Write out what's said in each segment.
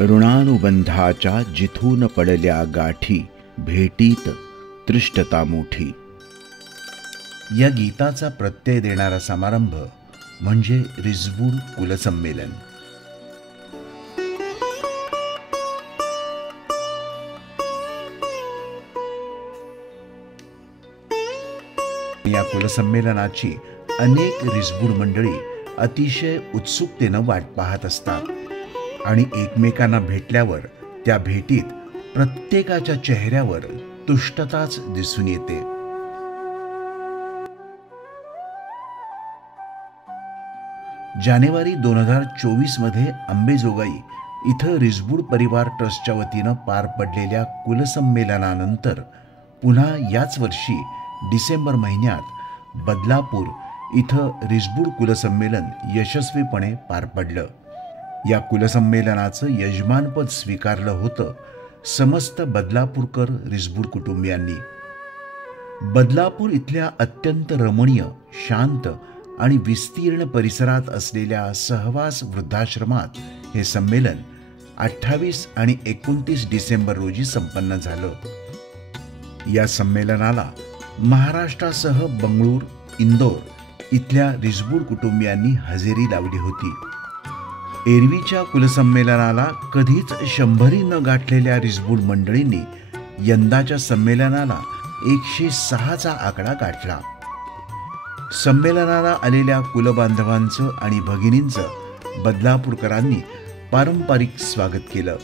ऋणानुबंधाच्या जिथून पडल्या गाठी, भेटीत तृष्टता मोठी. या गीताचा प्रत्यय देणारा समारंभ म्हणजे रिसबूड कुलसंमेलन. या कुलसंमेलनाची अनेक रिसबूड मंडळी अतिशय उत्सुकतेनं वाट पाहत असतात आणि एकमेकांना भेटल्यावर त्या भेटीत प्रत्येकाच्या चेहऱ्यावर तुष्टताच दिसून येते. जानेवारी 2024 मध्ये अंबेजोगाई इथं रिसबूड परिवार ट्रस्टच्या वतीनं पार पडलेल्या कुलसंमेलनानंतर पुन्हा याच वर्षी डिसेंबर महिन्यात बदलापूर इथं रिसबूड कुलसंमेलन यशस्वीपणे पार पडलं. या कुलसंमेलनाचं यजमानपद स्वीकारलं होतं समस्त बदलापूरकर रिसबूड कुटुंबियांनी. बदलापूर इथल्या अत्यंत रमणीय, शांत आणि विस्तीर्ण परिसरात असलेल्या सहवास वृद्धाश्रमात हे संमेलन 28 आणि 29 डिसेंबर रोजी संपन्न झालं. या संमेलनाला महाराष्ट्रासह बंगळूर, इंदोर इथल्या रिसबूड कुटुंबियांनी हजेरी लावली होती. एरवीच्या कुलसंमेलनाला कधीच 100 न गाठलेल्या रिसबूड मंडळींनी यंदाच्या संमेलनाला 106चा आकडा गाठला. संमेलनाला आलेल्या कुलबांधवांचं आणि भगिनींचं बदलापूरकरांनी पारंपरिक स्वागत केलं.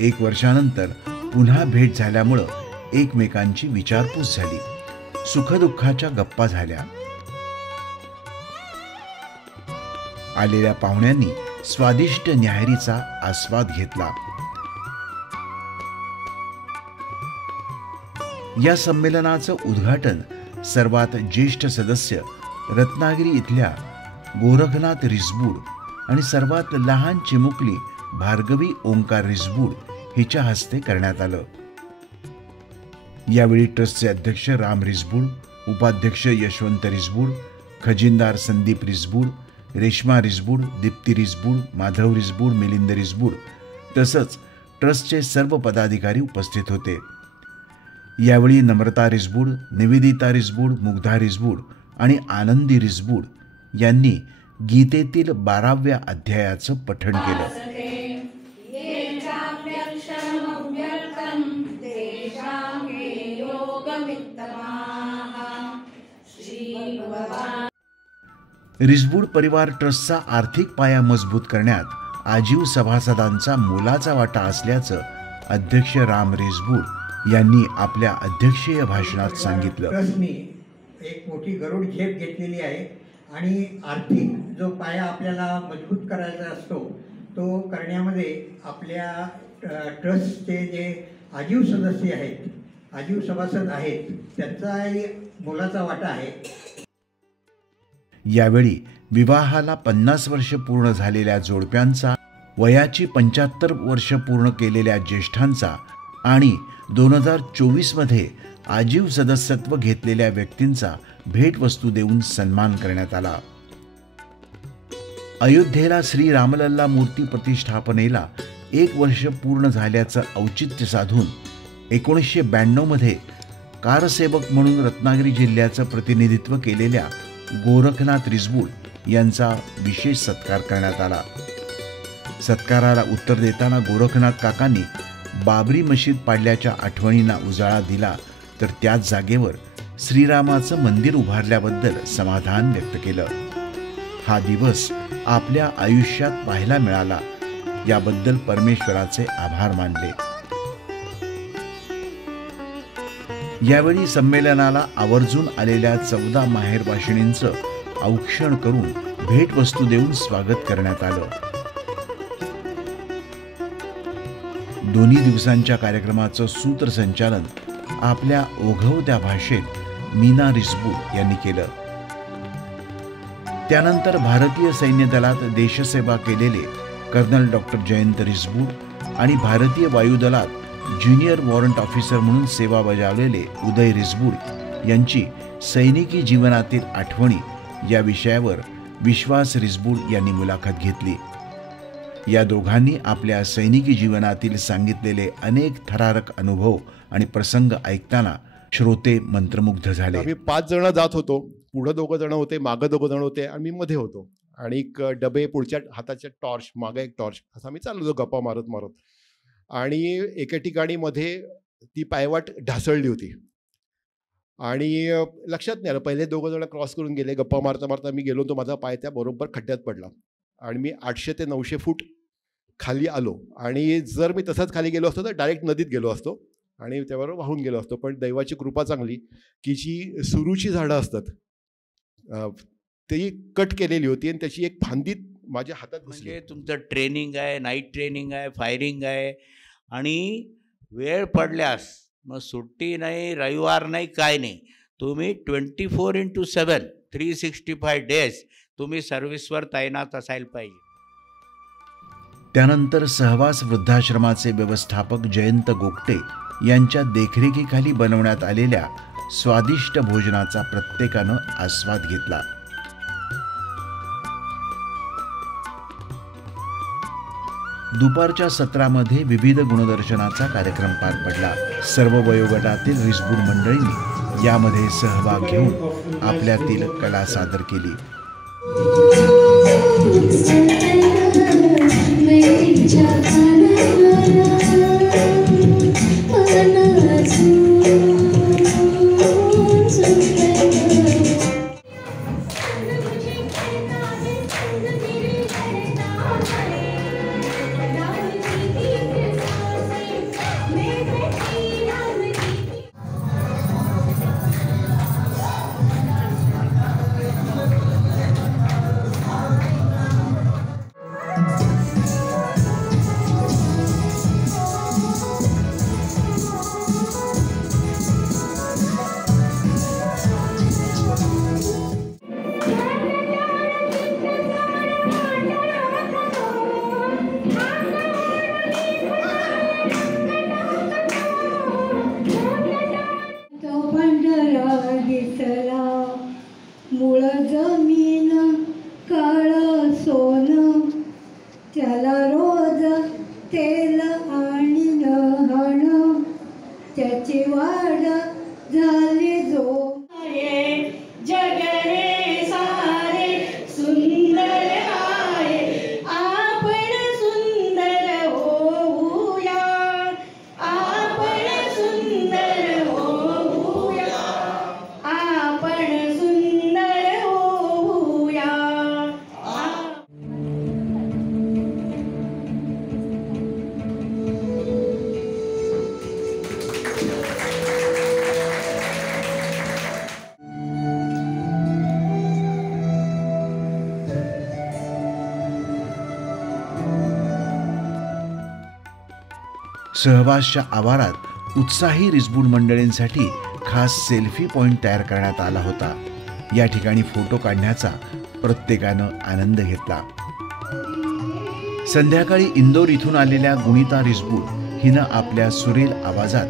1 वर्षानंतर पुन्हा भेट झाल्यामुळं एकमेकांची विचारपूस झाली, सुखदुःखाच्या गप्पा झाल्या. आलेल्या पाहुण्यांनी स्वादिष्ट न्याहारीचा आस्वाद घेतला. या संमेलनाचं उद्घाटन सर्वात ज्येष्ठ सदस्य रत्नागिरी इथल्या गोरखनाथ रिसबूड आणि सर्वात लहान चिमुकली भार्गवी ओंकार रिसबूड हिच्या हस्ते करण्यात आलं. यावेळी ट्रस्टचे अध्यक्ष राम रिसबूड, उपाध्यक्ष यशवंत रिसबूड, खजिनदार संदीप रिसबूड, रेश्मा रिसबूड, दीप्ती रिसबूड, माधव रिसबूड, मिलिंद रिसबूड तसंच ट्रस्टचे सर्व पदाधिकारी उपस्थित होते. यावेळी नम्रता रिसबूड, निवेदिता रिसबूड, मुग्धा रिसबूड आणि आनंदी रिसबूड यांनी गीतेतील 12व्या अध्यायाचं पठण केलं. रिसबूड परिवार ट्रस्टचा आर्थिक पाया मजबूत करण्यात आजीव सभासदांचा मोलाचा वाटा असल्याचं अध्यक्ष राम रिसबूड यांनी आपल्या अध्यक्षीय भाषणात सांगितलं. ट्रस्टने एक मोठी गरुड झेप घेतलेली आहे आणि आर्थिक जो पाया आपल्याला मजबूत करायचा असतो तो करण्यामध्ये आपल्या ट्रस्टचे जे आजीव सदस्य आहेत, आजीव सभासद आहेत, त्यांचाही मोलाचा वाटा आहे. यावेळी विवाहाला 50 वर्ष पूर्ण झालेल्या जोडप्यांचा, वयाची 75 वर्ष पूर्ण केलेल्या ज्येष्ठांचा आणि 2024 मध्ये आजीव सदस्यत्व घेतलेल्या व्यक्तींचा भेटवस्तू देऊन सन्मान करण्यात आला. अयोध्येला श्री रामलल्ला मूर्ती प्रतिष्ठापनेला 1 वर्ष पूर्ण झाल्याचं औचित्य साधून 1992 मध्ये कारसेवक म्हणून रत्नागिरी जिल्ह्याचं प्रतिनिधित्व केलेल्या गोरखनाथ रिसबूड यांचा विशेष सत्कार करण्यात आला. सत्काराला उत्तर देताना गोरखनाथ काकांनी बाबरी मशीद पाडल्याच्या आठवणींना उजाळा दिला, तर त्याच जागेवर श्रीरामाचं मंदिर उभारल्याबद्दल समाधान व्यक्त केलं. हा दिवस आपल्या आयुष्यात पाहायला मिळाला याबद्दल परमेश्वराचे आभार मानले. यावेळी संमेलनाला आवर्जून आलेल्या 14 माहेरवाशिणींचं औक्षण करून भेटवस्तू देऊन स्वागत करण्यात आलं. दोन्ही दिवसांच्या कार्यक्रमाचं सूत्रसंचालन आपल्या ओघवत्या भाषेत मीना रिसबूड यांनी केलं. त्यानंतर भारतीय सैन्य दलात देशसेवा केलेले कर्नल डॉक्टर जयंत रिसबूड आणि भारतीय वायुदलात ज्युनियर वॉरंट ऑफिसर म्हणून सेवा बजावलेले उदय रिसबूड यांची सैनिकी जीवनातील आठवणी या विषयावर विश्वास रिसबूड यांनी मुलाखत घेतली. या दोघांनी आपल्या सैनिकी जीवनातील सांगितलेले अनेक थरारक अनुभव आणि प्रसंग ऐकताना श्रोते मंत्रमुग्ध झाले. आम्ही 5 जण जात होतो. पुढे 2 जण होते, मागे 2 जण होते आणि मी मध्ये होतो. आणि एक डबे, पुढच्या हाताच्या टॉर्च, मागे एक टॉर्च, असं आम्ही चाललो होतो गप्पा मारत मारत. आणि एके ठिकाणी मध्ये ती पायवाट ढासळली होती आणि लक्षात नाही आलं. पहिले 2 जण क्रॉस करून गेले. गप्पा मारता मारता मी गेलो, तो माझा पाय त्या बरोबर खड्ड्यात पडला आणि मी 800 ते 900 फूट खाली आलो. आणि जर मी तसंच खाली गेलो असतो तर डायरेक्ट नदीत गेलो असतो आणि त्याबरोबर वाहून गेलो असतो. पण दैवाची कृपा चांगली की जी सुरूची झाडं असतात ती कट केलेली होती आणि त्याची एक फांदी माझ्या हातात घुसली. म्हणजे तुमचं ट्रेनिंग आहे, नाईट ट्रेनिंग आहे, फायरिंग आहे आणि वेळ पडल्यास मग सुट्टी नाही, रविवार नाही, काय नाही, तुम्ही 24/7 365 डेज तुम्ही सर्व्हिसवर तैनात असायला पाहिजे. त्यानंतर सहवास वृद्धाश्रमाचे व्यवस्थापक जयंत गोगटे यांच्या देखरेखीखाली बनवण्यात आलेल्या स्वादिष्ट भोजनाचा प्रत्येकानं आस्वाद घेतला. दुपारच्या सत्रामध्ये विविध गुणदर्शनाचा कार्यक्रम पार पडला. सर्व वयोगटातील रिसबूड मंडळींनी यामध्ये सहभाग घेऊन आपल्यातील कला सादर केली. मूळ जमीन काळ सोन त्याला रोज तेल आणि नहण त्याची वाढ झाली जो जग रे सारे सुंदर आहे आपण सुंदर होऊया आपण सुंदर होऊया आपण सुंदर होऊया. सहवासच्या आवारात उत्साही रिसबूड मंडळींसाठी खास सेल्फी पॉइंट तयार करण्यात आला होता. या ठिकाणी फोटो काढण्याचा प्रत्येकानं आनंद घेतला. संध्याकाळी इंदोर इथून आलेल्या गुणिता रिसबूड हिनं आपल्या सुरेल आवाजात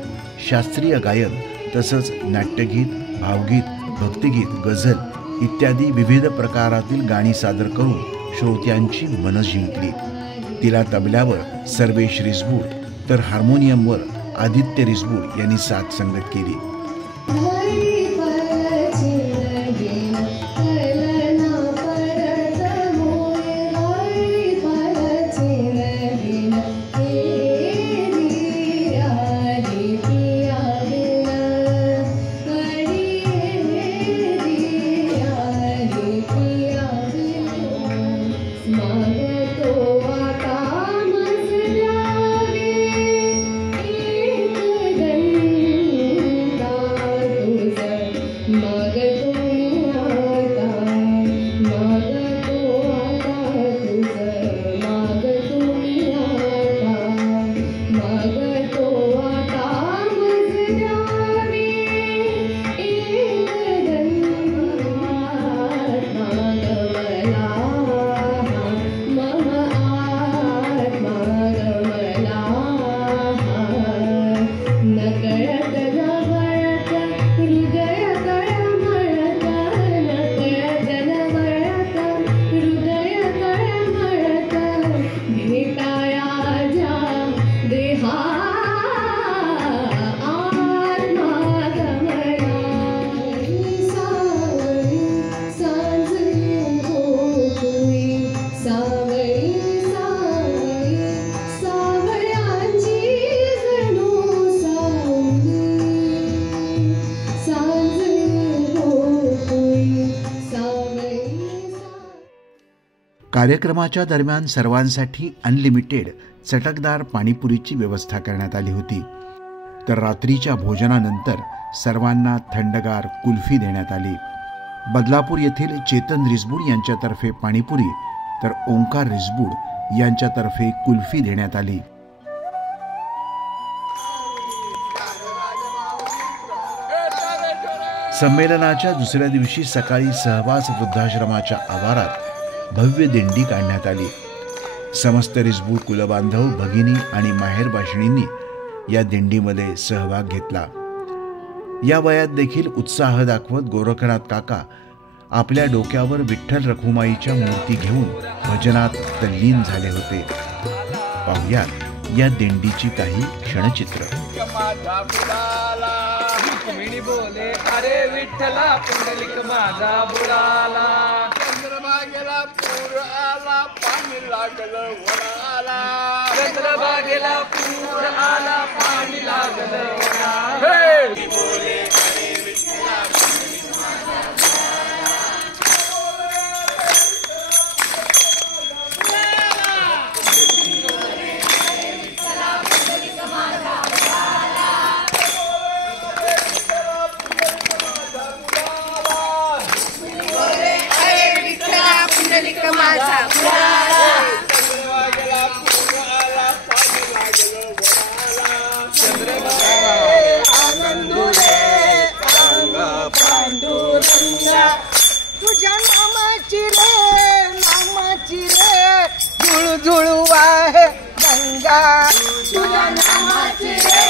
शास्त्रीय गायन तसंच नाट्यगीत, भावगीत, भक्तिगीत, गझल इत्यादी विविध प्रकारातील गाणी सादर करून श्रोत्यांची मनं जिंकली. तिला तबल्यावर सर्वेश रिसबूड तर हार्मोनियमवर आदित्य रिसबूड यांनी साथ संगत केली. तुझ कार्यक्रमाच्या दरम्यान सर्वांसाठी अनलिमिटेड चटकदार पाणीपुरीची व्यवस्था करण्यात आली होती. तर रात्रीच्या भोजनानंतर सर्वांना थंडगार कुल्फी देण्यात आली. बदलापूर येथील चेतन रिसबूड यांच्यातर्फे पाणीपुरी तर ओंकार रिसबूड यांच्यातर्फे कुल्फी देण्यात आली. संमेलनाच्या दुसऱ्या दिवशी सकाळी सहवास वृद्धाश्रमाच्या आवारात भव्य दिंडी काढण्यात आली. समस्त रिसबूड कुलबांधव, भगिनी आणि माहेर भाषणींनी या दिंडीमध्ये सहभाग घेतला. या वयात देखील उत्साह दाखवत गोरखनाथ काका आपल्या डोक्यावर विठ्ठल रखुमाईच्या मूर्ती घेऊन भजनात तल्लीन झाले होते. पाहुयात या दिंडीची काही क्षणचित्र. बोले अरे विठ्ठला पुंडलिक माझा बुडाला, चंद्रभागेला पूर आला, पाणी लागलं वडाला, चंद्रभागेला पूर आला, पाणी लागलं वडाला. बोले अरे विठ्ठला पुंडलिक माझा तुझ्या नामाची रे झुळझुळू आहे गंगा, तुझ्या नामाची रे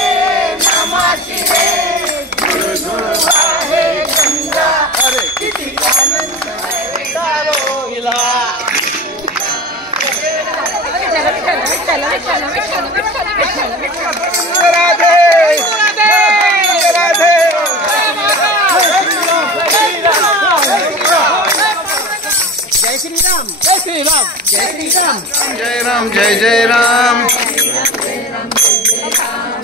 झुळझुळू आहे गंगा. अरे किती आनंद दारोहिला. राधे राधे जय श्री राम, जय श्री राम, जय श्री राम, जय राम, जय जय राम,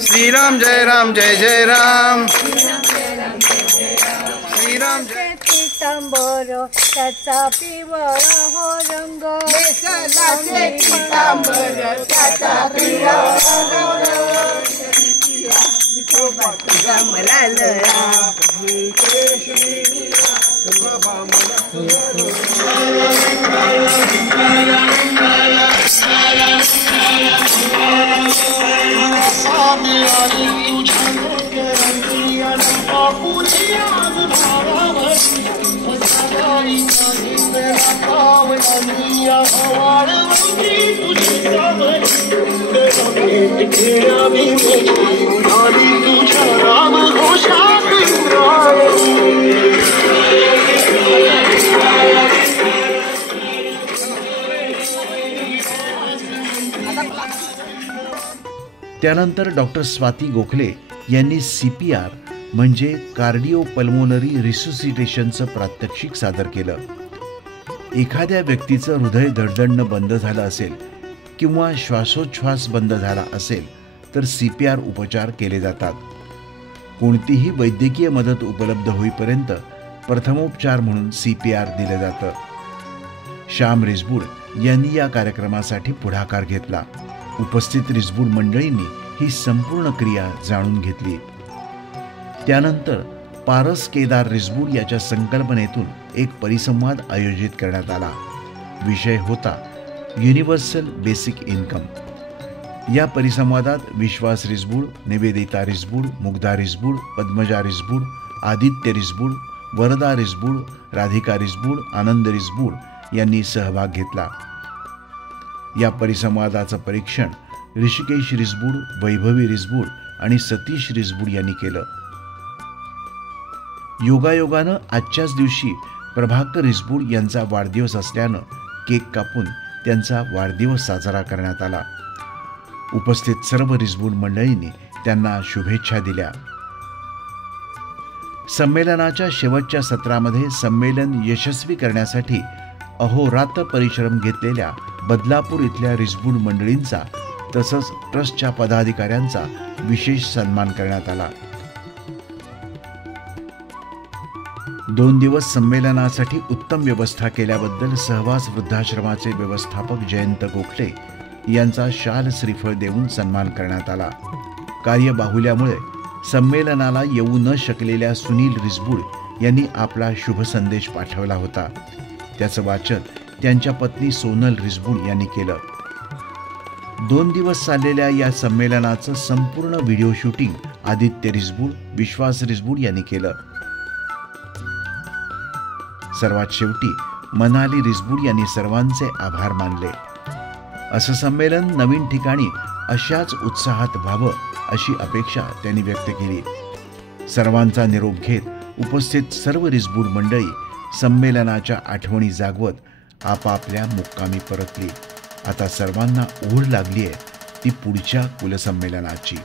श्री राम, जय राम, जय जय राम, श्री राम. पितांबर त्याचा पिवळा हो रंग, पितांबर त्याचा पिवळा त्यानंतर डॉक्टर स्वाती गोखले यांनी CPR म्हणजे कार्डिओ पल्मोनरी रिसुसिटेशनचं प्रात्यक्षिक सादर केलं. एखाद्या व्यक्तीचं हृदय धडधडणं बंद झालं असेल किंवा श्वासोच्छ्वास बंद झाला असेल तर CPR उपचार केले जातात. कोणतीही वैद्यकीय मदत उपलब्ध होईपर्यंत प्रथमोपचार म्हणून CPR दिलं जातं. श्याम रिसबूड यांनी या कार्यक्रमासाठी पुढाकार घेतला. उपस्थित रिसबूड मंडळींनी ही संपूर्ण क्रिया जाणून घेतली. त्यानंतर पारस केदार रिसबूड याच्या संकल्पनेतून एक परिसंवाद आयोजित करण्यात आला. विषय होता युनिव्हर्सल बेसिक इन्कम. या परिसंवादात विश्वास रिसबूड, निवेदिता रिसबूड, मुग्धा रिसबूड, पद्मजा रिसबूड, आदित्य रिसबूड, वरदा रिसबूड, राधिका रिसबूड, आनंद रिसबूड यांनी सहभाग घेतला. या परिसंवादाचं परीक्षण ऋषिकेश रिसबूड, वैभवी रिसबूड आणि सतीश रिसबूड यांनी केलं. योगायोगानं आजच्याच दिवशी प्रभाकर रिसबूड यांचा वाढदिवस असल्यानं केक कापून त्यांचा वाढदिवस साजरा करण्यात आला. उपस्थित सर्व रिसबूड मंडळींनी त्यांना शुभेच्छा दिल्या. संमेलनाच्या शेवटच्या सत्रामध्ये संमेलन यशस्वी करण्यासाठी अहोरात्र परिश्रम घेतलेल्या बदलापूर इथल्या रिसबूड मंडळींचा तसंच ट्रस्टच्या पदाधिकाऱ्यांचा विशेष सन्मान करण्यात आला. 2 दिवस संमेलनासाठी उत्तम व्यवस्था केल्याबद्दल सहवास वृद्धाश्रमाचे व्यवस्थापक जयंत गोखले यांचा शाल श्रीफळ देऊन सन्मान करण्यात आला. कार्यबाहुल्यामुळे संमेलनाला येऊ न शकलेल्या सुनील रिसबूड यांनी आपला शुभ संदेश पाठवला होता. त्याचं वाचन त्यांच्या पत्नी सोनल रिसबूड यांनी केलं. 2 दिवस चाललेल्या या संमेलनाचं संपूर्ण व्हिडिओ शूटिंग आदित्य रिसबूड, विश्वास रिसबूड यांनी केलं. सर्वात शेवटी मनाली रिसबूड यांनी सर्वांचे आभार मानले. असं संमेलन नवीन ठिकाणी अशाच उत्साहात व्हावं अशी अपेक्षा त्यांनी व्यक्त केली. सर्वांचा निरोप घेत उपस्थित सर्व रिसबूड मंडळी संमेलनाच्या आठवणी जागवत आपापल्या मुक्कामी परतली. आता सर्वांना ओढ लागली आहे ती पुढच्या कुलसंमेलनाची.